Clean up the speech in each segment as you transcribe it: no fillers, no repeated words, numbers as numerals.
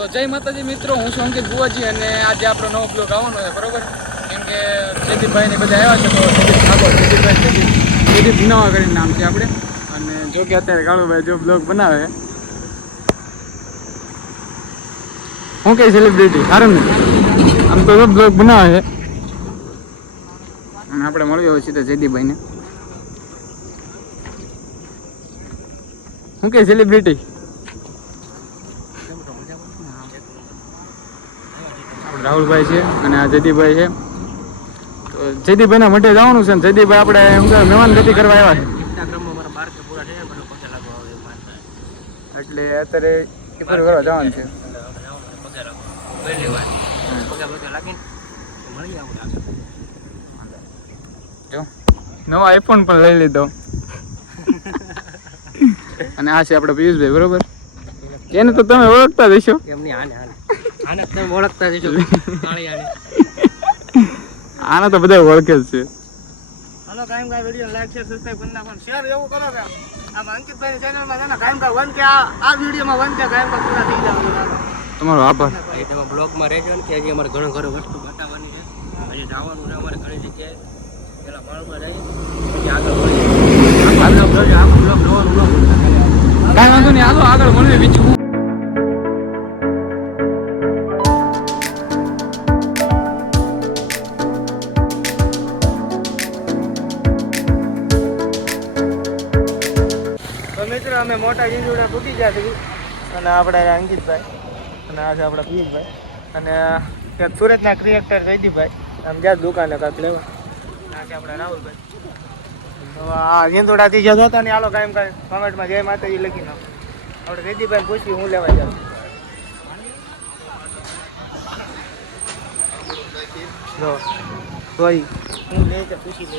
તો જય માતાજી મિત્રો, હું છું અંકિત બુવાજી અને આજે આપણો નવો બ્લોગ આવવાનો છે બરોબર. કેમ કે જયદીપભાઈને બધા આવ્યા છે તો જયદીપ ભીનાવા કરીને નામ છે આપણે. અને જો કે અત્યારે કાળુભાઈ જો બ્લોગ બનાવે હું કઈ સેલિબ્રિટી સારું ને આમ તો બ્લોગ બનાવે છે. અને આપણે મળ્યો હોય સીધા જયદીપભાઈને. હું કઈ સેલિબ્રિટી રાહુલભાઈ છે અને આ જયદીપભાઈ છે. તો જયદીપભાઈના માટે જવાનું છે ને જયદીપભાઈ આપણે મહેમાન ગતિ કરવા આવ્યા છે એટલે અત્યારે કરવા જવાનું છે. જો નવો આઈફોન પણ લઈ લીધો અને આ છે આપણે પિયુષભાઈ બરોબર. એને તો તમે ઓળખતા જશો. આને તમે ઓળખતા જશો. આને તો બધા ઓળખે જ છે. હાલો કાયમ કા વિડિયો લાઈક શેર સબસ્ક્રાઇબ કરી નાખો શેર એવું કરો કે આ અંકિતભાઈ ની ચેનલ માં છે ને કાયમ કા 1K આ વિડિયો માં 1K કાયમ કા પૂરા થઈ જવાના. તમારો આભાર. એ તમે બ્લોગ માં રહેજો ને કે હજી અમારે ઘણો ઘણો વસ્તુ બતાવવાની છે. હજી જવાનું છે અમારે ઘણી જગ્યાએ. પેલા માળમાં રહી પછી આગળ વળી આગળ બ્લોગ જોવાનું ન ભૂલતા. કાંઈ વાંધો નહીં, હાલો આગળ મળીએ બીજું. મિત્રો અમે મોટા જીંજુડા પૂટી ગયા છીએ અને આપણે અંકિતભાઈ અને આ છે આપણા પિયુષભાઈ અને ત્યાં સુરતના ક્રિએટર જયદીપભાઈ આમ જ્યાં દુકાને કાંક લેવા આ છે આપણા રાહુલભાઈ. તો આ જીંજુડાથી જ્યાં જોતા ને હાલો કાંઈ કાંઈ કોમેન્ટમાં જય માતાજી લખી નાખો. આપણે જયદીપભાઈ પૂછ્યું હું લેવા જાઉં. જો સોરી હું લે છે પૂછી લે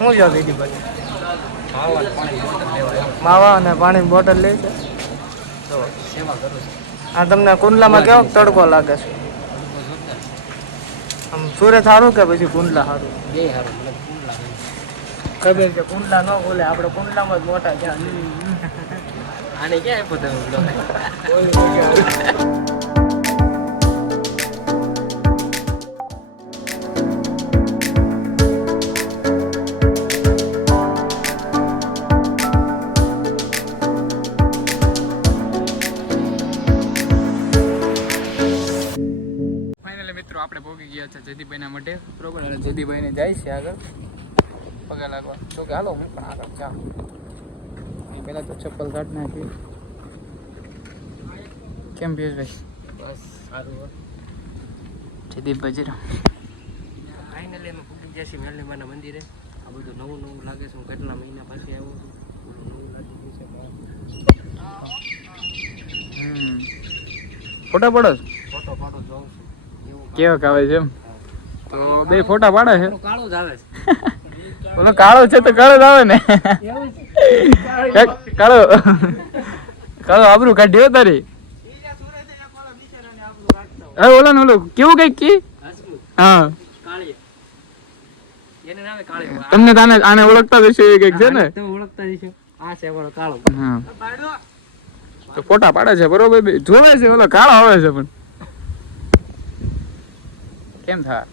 હું જાઉં જયદીપભાઈ માવા અને પાણીની બોટલ લે છે. આ તમને કુંડલામાં કેવો તડકો લાગે છે? આમ સુરત સારું કે પછી કુંડલા સારું? બે સારું. ખબર છે કુંડલા ન બોલે, આપણે કુંડલામાં જ મોટા છે. આને ક્યાં આપ્યો મિત્રો આપણે પહોંચી ગયા છે જયદીપભાઈના માટે બરોબર. અને જયદીપભાઈને જાય છે આગળ પગે લાગવા. તો કે હાલો હું પણ આગળ જાઉં. પહેલાં તો ચપ્પલ કાઢ નાખી. કેમ પિયુષભાઈ? બસ સારું. જયદીપભાઈ જરા ફાઇનલી અમે પૂકી ગયા છીએ મેલડીમાના મંદિરે. આ બધું નવું નવું લાગે છે. હું કેટલા મહિના પછી આવું નવું લાગી ગયું છે. ફોટા પડો ફોટો પાડો જોઉં છું કેવાક આવે છે એમ. તો બે ફોટા પાડે છે. કાળો જ આવે છે. ઓલો કાળો છે તો કાળો જ આવે ને. કાળો કાળો આબરું કાઢ્યો તારી. હવે ઓલા ને ઓલું કેવું કઈક કી હા તમને તાને આને ઓળખતા જશો એ કઈક છે ને. ઓળખતા જશો આ છે આપણો કાળો. હા તો ફોટા પાડે છે બરોબર. જોવે છે ઓલો કાળો આવે છે પણ કેમ થાય.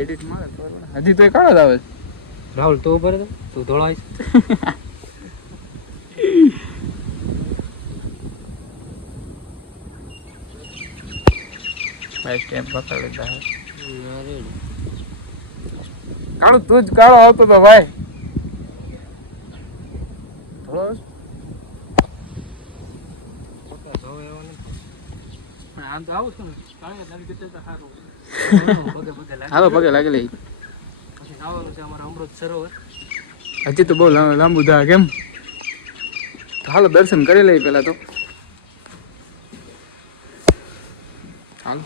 એડિટ મારે હજી તો એ કાળો જ આવે છે. રાહુલ તો ઉપર તું ધોળાય ભાઈ સ્ટેપ પકડી લીધા હે. કાળો તું જ કાળો આવતો તો ભાઈ. આમ તો આવું છું ને હાલો પગે લાગી લઈ. પછી આવવાનું છે અમારા અમૃત સરોવર. હજી તો બહુ લાંબુ થા કેમ. હાલો દર્શન કરી લઈ પેલા તો. હાલો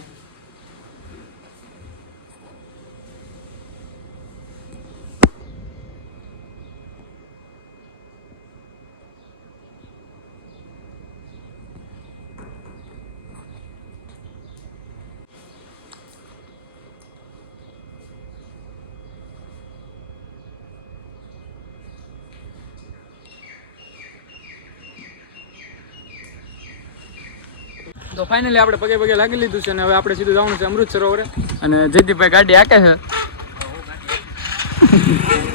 તો ફાઇનલી આપણે પગે પગે લાગી લીધું છે અને હવે આપણે સીધું જવાનું છે અમૃત સરોવરે અને જયદીપભાઈ ગાડી હાકે છે.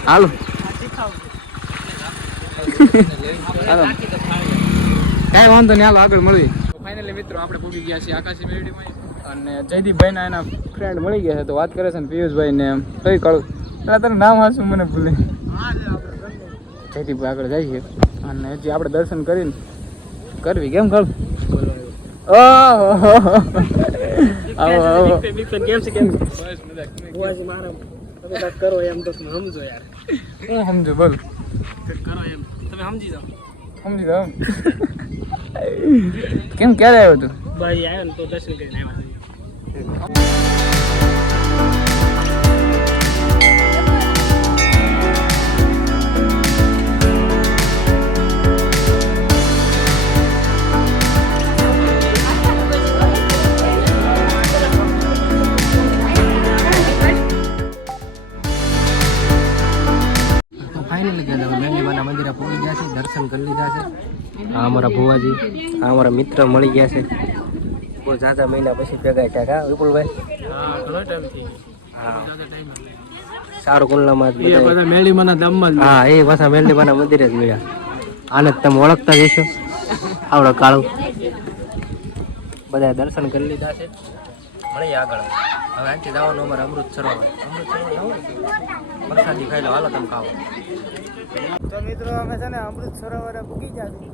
હાલો હાલો કાંઈ વાંધો નહીં, હાલો આગળ મળીએ. ફાઇનલી મિત્રો આપણે પૂગી ગયા છીએ આકાશી મેરડીમાં અને જયદીપભાઈના એના ફ્રેન્ડ મળી ગયા છે તો વાત કરે છે ને પિયુષભાઈ ને કઈ કળું એટલે તારું નામ હાશું મને ભૂલે. જયદીપભાઈ આગળ જાય છે અને હજી આપણે દર્શન કરીને કરવી કેમ કળ કરો એમ તો સમજો યાર. હું સમજો બોલ કરો એમ તમે સમજી જાઓ. સમજી જાઓ કેમ ક્યારે આવ્યો તું? ભાઈ આવ્યો ને તો દર્શન કરીને આવ્યા. ફાઇનલી મેરડીમાના મંદિરે પહોંચી ગયા છે, દર્શન કરી લીધા છે. આ અમારા ભુવાજી, આ અમારા મિત્ર મળી ગયા છે. બહુ ઝાઝા મહિના પછી ભેગા થયા કા વિપુલભાઈ? હા ઘણો ટાઈમ થઈ હા સારું કુંડલામાં જ ગયો. બધા મેરડીમાના ધામમાં જ. હા એ પાછા મેરડીમાના મંદિરે જ મળ્યા. આને તમે ઓળખતા જશો આવડો કાળું. બધા દર્શન કરી લીધા છે, મળીએ આગળ. હવે અહીંથી જવાનું અમારે અમૃત સરોવર. અમૃત સરોવર આવું પ્રસાદી ખાઈ લો, હાલો તમે ખાઓ. તો મિત્રો અમે છે ને અમૃત સરોવરે પૂકી ગયા છીએ.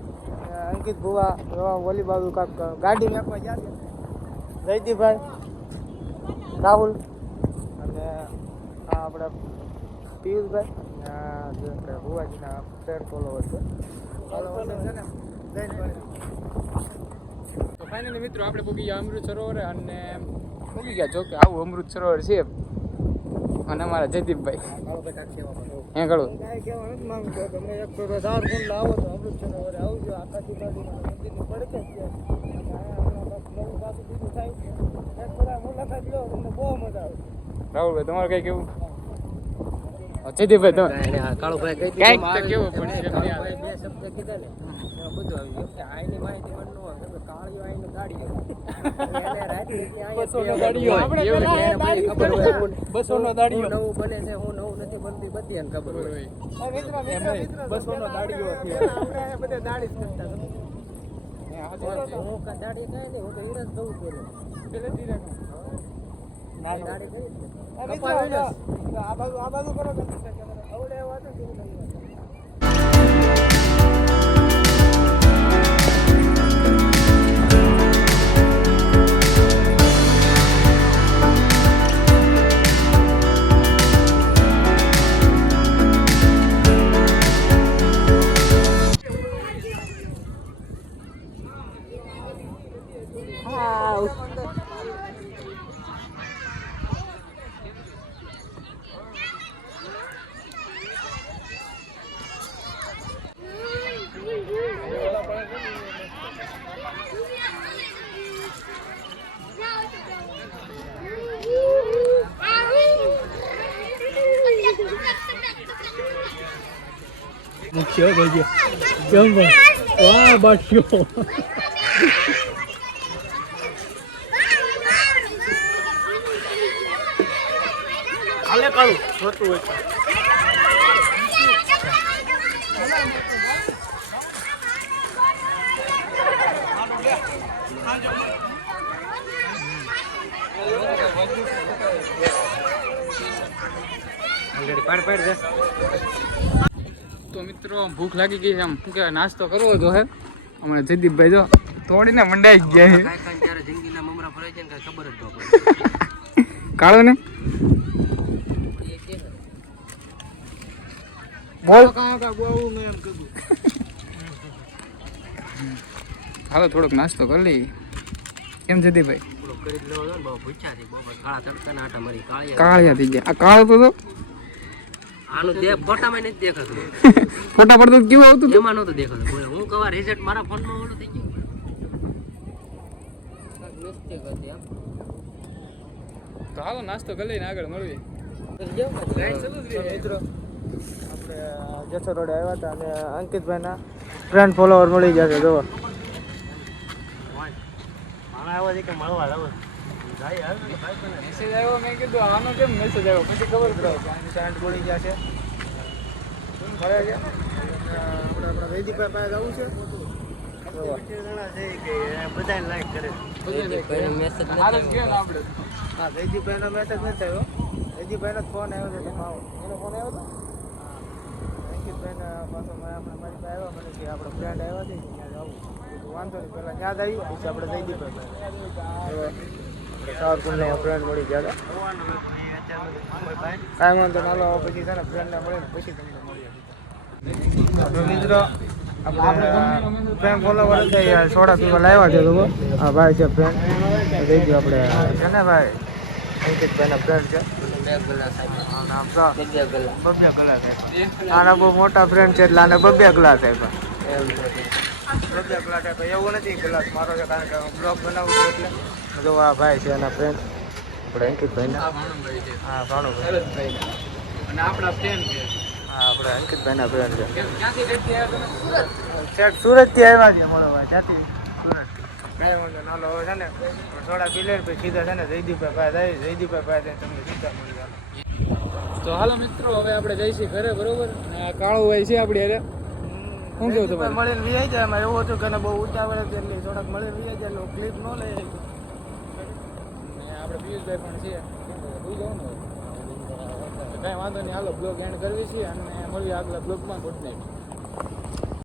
અંકિત ભુવા ઓલી બાજુ કાંક ગાડી નાખવા ગયા છે. જયદીપભાઈ, રાહુલ અને આ આપણા પિયુષભાઈ અને જે આપણે ભુવાજીના ફ્રેન્ડ ફોલોવર છે. તો ફાઇનલી મિત્રો આપણે પૂગી ગયા અમૃત સરોવરે અને પૂગી ગયા. જો કે આવું અમૃત સરોવર છે અને અમારા જયદીપભાઈ હે કળું કાંઈ કહેવા નથી માંગતો. તમે એક ફેરો ધાર કુંડ આવો તો અમૃત સરોવરે આવજો. આકાશી બાજુમાં મંદિરની પડકે જ છે. નવું પાછું બીજું થાય એક ફેરા મુલાકાત લો, તમને બહુ મજા આવે. રાહુલભાઈ તમારે કઈ કેવું? જયદીપભાઈ તમે કાળુભાઈ કઈ કાંઈક તો કેવું પડશે એમ નહીં આવે. બે શબ્દ કીધા ને એમાં બધું આવી ગયું કે આઈની માહિતી મને ન હોય કે કાળીઓ આઈને ગાડી એને રાત્રે આપણે પેલા દાઢી ખબર હોય હું 200 નો દાડીઓ નવું બને છે હું નવું નથી બનતી બધી એને ખબર હોય. મિત્રો 200 નો દાડીઓ છે. આપણે બધે દાડી જ કરતા હતા. હું કા દાડી કાંઈ નહીં, હું તો હીરા જ દઉં પેલે ના દાડી કઈ આ બાજુ કરો કે આવડે એવા હતા કેવું લાગ્યું? મુખ્ય ભાઈ કેમ વાહ બાટ્યો કાલે કાળું જોતું હોય તો મિત્રો ભૂખ લાગી ગઈ છે એમ શું કહેવાય નાસ્તો કરવો તો હે હમણાં જયદીપભાઈ જો તોડીને મંડાઈ ગયા છે કાંઈ કાંઈ ત્યારે જિંદગીના મમરા ફરાઈ જાય ને કાંઈ ખબર જ ન પડે. કાળો ને બોલ હાલો થોડોક નાસ્તો કરી લઈએ. કેમ જયદીપભાઈ? થોડું કરી જ લેવો જોઈએ ને, બહુ ભૂખ્યા છે, બહુ કાળા તડકાના આટા મારી કાળિયા. કાળિયા થઈ ગયા. આ કાળો તો આનું ફોટામાં નથી દેખાતું, ફોટા પડતો કેવું આવતું હતું? એમાં નહોતું દેખાતું. હું કવા રિઝલ્ટ મારા ફોનમાં ઓલું થઈ ગયું. મિસ્ટેક હતી એમ. તો હાલો નાસ્તો કરી લઈને આગળ મળીએ. મિત્રો આપણે જથ્થો રોડે આવ્યા હતા અને અંકિતભાઈના ફ્રેન્ડ ફોલોવર મળી ગયા છે. જોવો આવો છે કે મળવા આવો મેસેજ આવ્યો મેં કીધું આનો કેમ મેસેજ આવ્યો પછી ખબર પડે ચાંદ પડી ગયા છે ભરે છે આપણા વૈદિકભાઈ પાસે જવું છે બધા લાઈક કરે મેસેજ હાલ જ ગયો ને આપણે હા વૈદિકભાઈનો મેસેજ નથી આવ્યો વૈદિકભાઈનો ફોન આવ્યો છે તમે આવો એનો ફોન આવ્યો હતો અંકિતભાઈને પાછો મારી પાસે આવ્યો મને કે આપણો ફ્રેન્ડ આવ્યો છે ત્યાં જવું વાંધો નહીં પહેલાં યાદ આવ્યું પછી આપણે વૈદિકભાઈ સાવરકુંડના ફ્રેન્ડ મળી ગયા હતા કાંઈ વાંધો નાલો પછી છે ને ફ્રેન્ડને મળીને પછી તમને મળીએ મિત્રો આપણે ફ્રેન્ડ ફોલોવર હતા સોડા પીવા લાવ્યા છે લોકો હા ભાઈ છે ફ્રેન્ડ જઈ ગયો આપણે છે ને ભાઈ અંકિતભાઈના ફ્રેન્ડ છે નામ તો બબ્યા ગલા સાહેબ આના બહુ મોટા ફ્રેન્ડ છે એટલે આને બબ્યા ગલા સાહેબ બબ્યા ગલા સાહેબ એવું નથી ગ્લાસ મારો છે કારણ કે બ્લોગ બનાવું છું એટલે જો આ ભાઈ છે એના ફ્રેન્ડ આપણે અંકિતભાઈના હા ભાણુભાઈ અને આપણા ફ્રેન્ડ છે હા આપણે અંકિતભાઈના ફ્રેન્ડ છે ક્યાંથી રેતી આવ્યા તમે શેઠ સુરતથી આવ્યા છે મારો ભાઈ ત્યાંથી સુરત કાંઈ વાંધો નાલો હવે છે ને થોડા પી લે પછી સીધા છે ને જયદીપભાઈ પાસે જયદીપભાઈ પાસે તમને સીધા મળી હાલો તો હાલો મિત્રો હવે આપણે જઈશું ઘરે બરોબર કાળુભાઈ છે આપણી હારે શું કેવું તમારે મળીને વી જાય એમાં એવું હતું કે બહુ ઉતાવળ હતી એટલે થોડાક મળીને વી જાય એટલે ક્લિપ ન લઈ આપણે પિયુષભાઈ પણ છે ભૂલી જાવ ને કાંઈ વાંધો નહીં હાલો બ્લોગ એન્ડ કરવી છે અને મળીએ આગલા બ્લોગમાં ગુડ નાઇટ